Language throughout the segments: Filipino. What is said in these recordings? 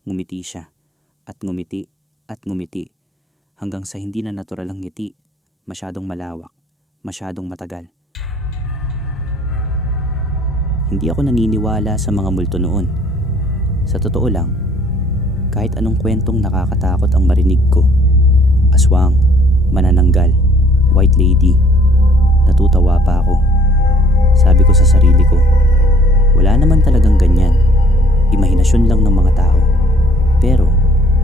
Ngumiti siya, at ngumiti, at ngumiti, hanggang sa hindi na natural ang ngiti, masyadong malawak, masyadong matagal. Hindi ako naniniwala sa mga multo noon. Sa totoo lang, kahit anong kwentong nakakatakot ang marinig ko, aswang, manananggal, white lady, natutawa pa ako. Sabi ko sa sarili ko, wala naman talagang ganyan, imahinasyon lang ng mga tao. Pero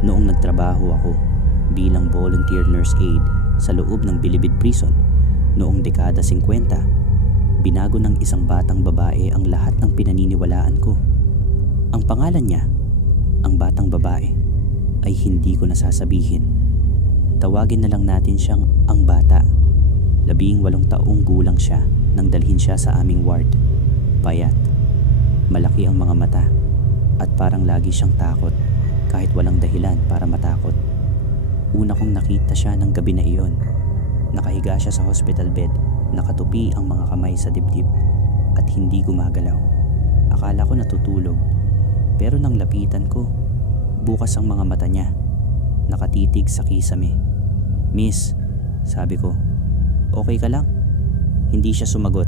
noong nagtrabaho ako bilang volunteer nurse aide sa loob ng Bilibid Prison noong dekada 50, binago ng isang batang babae ang lahat ng pinaniniwalaan ko. Ang pangalan niya, ang batang babae, ay hindi ko nasasabihin. Tawagin na lang natin siyang ang bata. 18 taong gulang siya nang dalhin siya sa aming ward. Payat, malaki ang mga mata, at parang lagi siyang takot kahit walang dahilan para matakot. Una kong nakita siya ng gabi na iyon. Nakahiga siya sa hospital bed, nakatupi ang mga kamay sa dibdib at hindi gumagalaw. Akala ko natutulog, pero nang lapitan ko, bukas ang mga mata niya, nakatitig sa kisame. "Miss," sabi ko, "okay ka lang?" Hindi siya sumagot.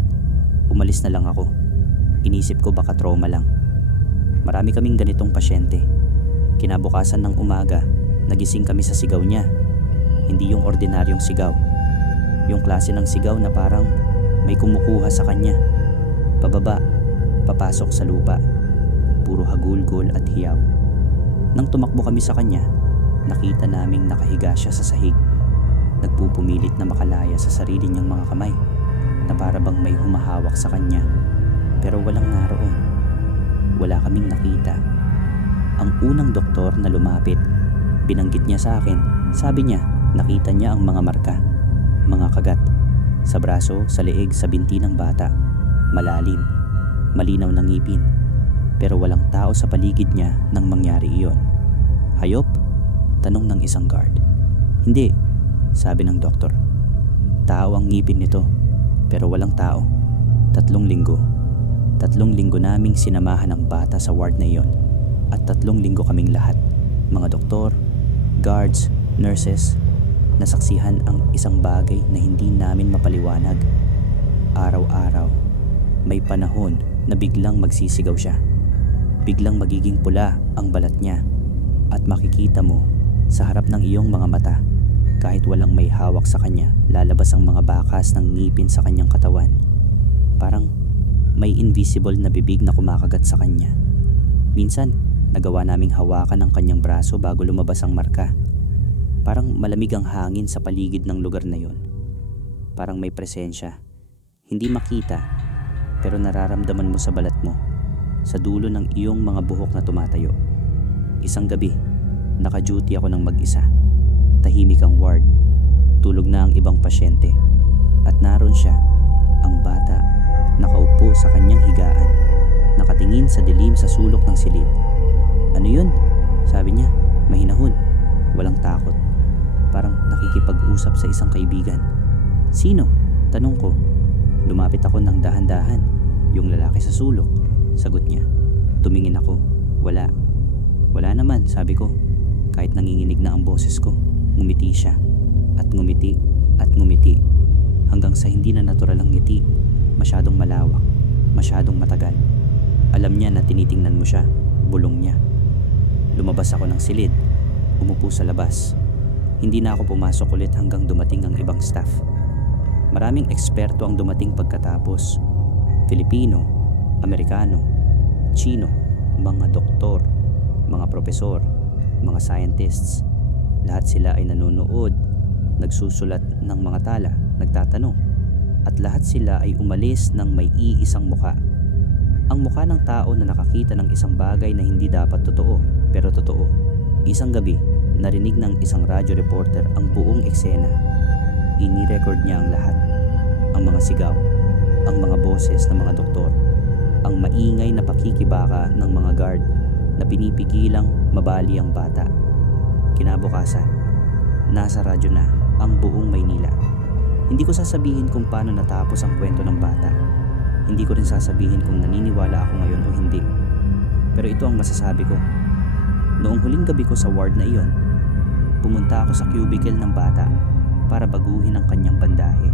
Umalis na lang ako. Inisip ko baka trauma lang. Marami kaming ganitong pasyente. Kinabukasan ng umaga, nagising kami sa sigaw niya. Hindi yung ordinaryong sigaw. Yung klase ng sigaw na parang may kumukuha sa kanya. Pababa, papasok sa lupa. Puro hagulgol at hiyaw. Nang tumakbo kami sa kanya, nakita naming nakahiga siya sa sahig. Nagpupumilit na makalaya sa sarili niyang mga kamay, na para bang may humahawak sa kanya. Pero walang naroon. Wala kaming nakita. Ang unang doktor na lumapit, binanggit niya sa akin. Sabi niya, nakita niya ang mga marka, mga kagat, sa braso, sa leeg, sa binti ng bata. Malalim, malinaw na ngipin. Pero walang tao sa paligid niya nang mangyari iyon. "Hayop?" tanong ng isang guard. "Hindi," sabi ng doktor. "Tao ang ngipin nito, pero walang tao." 3 linggo. 3 linggo naming sinamahan ang bata sa ward na iyon. At 3 linggo kaming lahat, mga doktor, guards, nurses, nasaksihan ang isang bagay na hindi namin mapaliwanag. Araw-araw, may panahon na biglang magsisigaw siya. Biglang magiging pula ang balat niya at makikita mo sa harap ng iyong mga mata, kahit walang may hawak sa kanya, lalabas ang mga bakas ng ngipin sa kanyang katawan. Parang may invisible na bibig na kumakagat sa kanya. Minsan, nagawa naming hawakan ang kanyang braso bago lumabas ang marka. Parang malamig ang hangin sa paligid ng lugar na yon. Parang may presensya. Hindi makita, pero nararamdaman mo sa balat mo, sa dulo ng iyong mga buhok na tumatayo. Isang gabi, naka-duty ako ng mag-isa. Tahimik ang ward. Tulog na ang ibang pasyente. At naroon siya, ang bata, nakaupo sa kanyang higaan, nakatingin sa dilim sa sulok ng silid. "Ano yun?" sabi niya, mahinahon, walang takot. Parang nakikipag-usap sa isang kaibigan. "Sino?" tanong ko. Lumapit ako ng dahan-dahan. "Yung lalaki sa sulok," sagot niya. Tumingin ako. Wala. "Wala naman," sabi ko. Kahit nanginginig na ang boses ko, ngumiti siya. At ngumiti, at ngumiti. Hanggang sa hindi na natural ang ngiti. Masyadong malawak, masyadong matagal. Alam niya na tinitingnan mo siya, bulong niya. Lumabas ako ng silid. Umupo sa labas. Hindi na ako pumasok ulit hanggang dumating ang ibang staff. Maraming eksperto ang dumating pagkatapos. Filipino, Amerikano, Chino, mga doktor, mga propesor, mga scientists. Lahat sila ay nanonood, nagsusulat ng mga tala, nagtatanong. At lahat sila ay umalis ng may iisang muka. Ang mukha ng tao na nakakita ng isang bagay na hindi dapat totoo, pero totoo. Isang gabi, narinig ng isang radyo reporter ang buong eksena. Ini-record niya ang lahat. Ang mga sigaw, ang mga boses ng mga doktor, ang maingay na pakikibaka ng mga guard na pinipigilang mabali ang bata. Kinabukasan, nasa radyo na ang buong Maynila. Hindi ko sasabihin kung paano natapos ang kwento ng bata. Hindi ko rin sasabihin kung naniniwala ako ngayon o hindi. Pero ito ang masasabi ko. Noong huling gabi ko sa ward na iyon, pumunta ako sa cubicle ng bata para baguhin ang kanyang bandahe.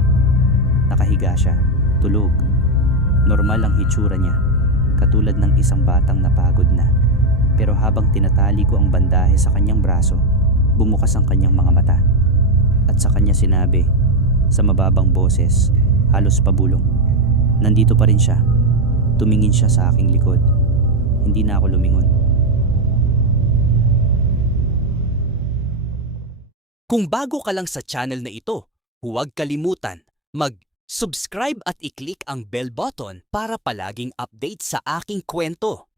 Nakahiga siya, tulog. Normal ang hitsura niya, katulad ng isang batang napagod na. Pero habang tinatali ko ang bandahe sa kanyang braso, bumukas ang kanyang mga mata. At sa kanya sinabi, sa mababang boses, halos pabulong, "Nandito pa rin siya." Tumingin siya sa aking likod. Hindi na ako lumingon. Kung bago ka lang sa channel na ito, huwag kalimutan mag-subscribe at i-click ang bell button para palaging update sa aking kwento.